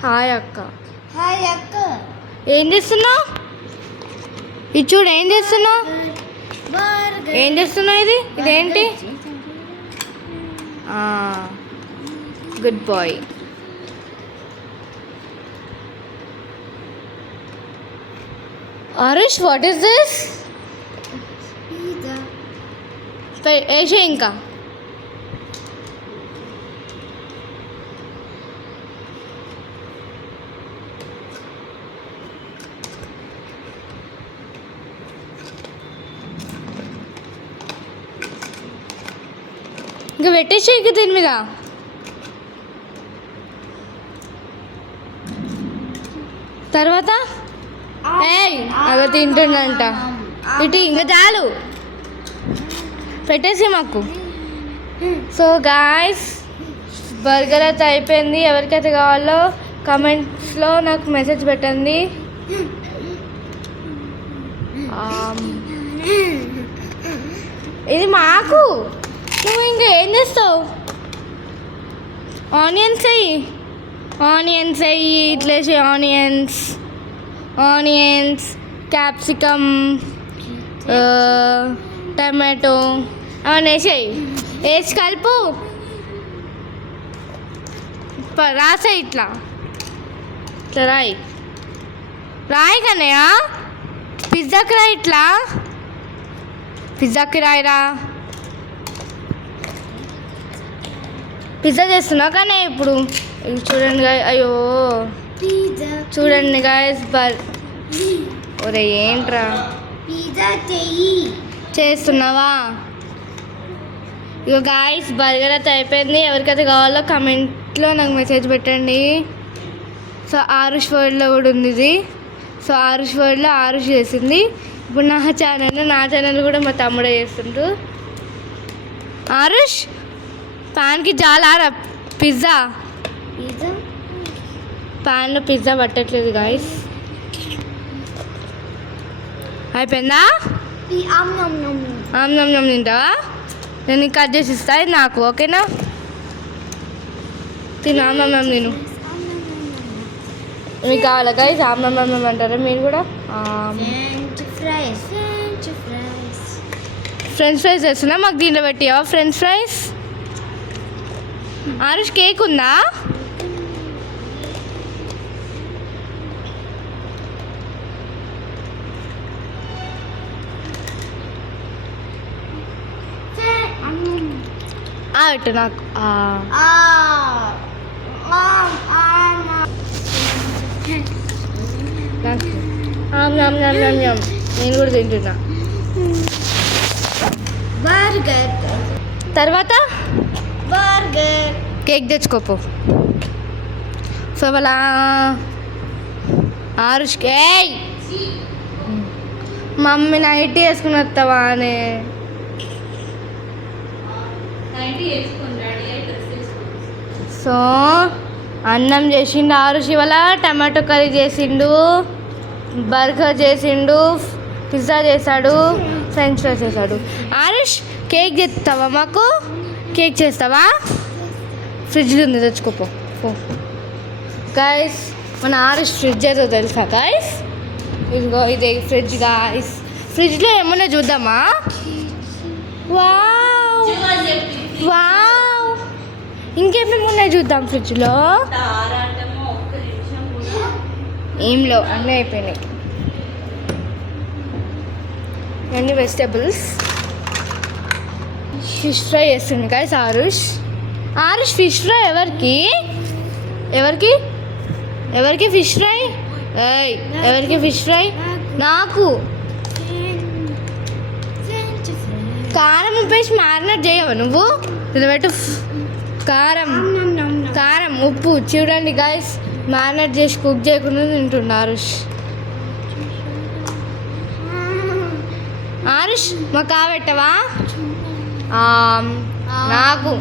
Hi అక్క. Hi అక్క. ఏం చేస్తున్నావు? ఇది చూడు, ఏం చేస్తున్నావు? ఏం చేస్తున్నావు? ఇదేంటి? Good boy. Aarush, what is this? వేసే ఇంకా. ఇంకా పెట్టేసి ఇంక దీని మీద. తర్వాత అవి తింటుండంట. ఇటు ఇంకా చాలు, పెట్టేసి మాకు. సో గాయ్స్, బర్గర్ అయితే అయిపోయింది. ఎవరికైతే కావాలో కమెంట్స్లో నాకు మెసేజ్ పెట్టండి. ఇది మాకు. నువ్వు ఇంకా ఏం చేస్తావు? ఆనియన్స్ వెయ్యి, ఇట్లేసి ఆనియన్స్, క్యాప్సికమ్, టమాటో అవన్నీ వేసి కలుపు. రాసాయి ఇట్లా రాయి కన్నయ్య. పిజ్జాకి రాయి, ఇట్లా పిజ్జాకి రాయిరా. పిజ్జా చేస్తున్నావు కానీ ఇప్పుడు చూడండి గాయ. అయ్యో చూడండి గాయస్. ఒరే ఏంట్రా చేస్తున్నావా? ఇక గాయస్, బర్గర్ అయితే అయిపోయింది. ఎవరికైతే కావాలో కమెంట్లో నాకు మెసేజ్ పెట్టండి. సో ఆరుష్ వరల్డ్లో కూడా ఉంది ఇది. సో ఆరుష్ వరల్డ్లో ఆరుష్ చేసింది. ఇప్పుడు నా ఛానల్ కూడా మా తమ్ముడే చేస్తుండ్రు. ఆరుష్, పాన్కి జాలారా పిజ్జా. పాన్లో పిజ్జా పట్టట్లేదు గాయస్. అయిపోయిందా? ఆమ్నం తింటావా? నేను కట్ చేసి ఇస్తా, ఇది నాకు. ఓకేనా? తిను, ఆమ్నం తిను. మీకు కావాలా గాయస్? ఆమ్నం అంటారా మీరు కూడా? ఫ్రెంచ్ ఫ్రైస్ చేస్తున్నా, మాకు దీంట్లో పెట్టావా ఫ్రెంచ్ ఫ్రైస్? ఆరుష్, కేక్ ఉందా? పెట్టు నాకు. నేను కూడా తింటున్నా. తర్వాత కేక్ తెచ్చుకోపో. సో వాళ్ళ ఆరుష్కి మమ్మీ నైట్ వేసుకుని వస్తావా అని. సో అన్నం చేసిండు ఆరుష్, ఇవాళ టమాటో కర్రీ చేసిండు, బర్గర్ చేసిండు, పిజ్జా చేశాడు, ఫ్రెంచ్ ఫ్రైస్ చేశాడు. ఆరుష్, కేక్ చేస్తావా? మాకు కేక్ చేస్తావా? ఫ్రిడ్జ్లో ఉంది, తెచ్చుకోపో. గాయస్, మన ఆరుష్ ఫ్రిడ్జ్ ఏదో తెలుసా గాయస్? ఇదిగో ఇదే ఫ్రిడ్జ్ గాయస్. ఫ్రిడ్జ్లో ఏమన్నా చూద్దామా? వావ్, ఇంకేమేమి ఉన్నాయి చూద్దాం ఫ్రిడ్జ్లో. ఏంలో అన్నీ అయిపోయినాయి. అన్ని వెజిటేబుల్స్. ఫిష్ ఫ్రై చేస్తుంది గాయస్ ఆరుష్. ఫిష్ ఫ్రై ఎవరికి ఫిష్ ఫ్రై? ఎవరికి ఫిష్ ఫ్రై? నాకు. కారం ఉప్పేసి మ్యారినేట్ చేయవా నువ్వు? పెట్టు. కారం ఉప్పు చూడండి గాయస్. మ్యారినేట్ చేసి కుక్ చేయకుండా తింటున్నారు ఆరుష్. మాకు కావెట్టవా? నాకు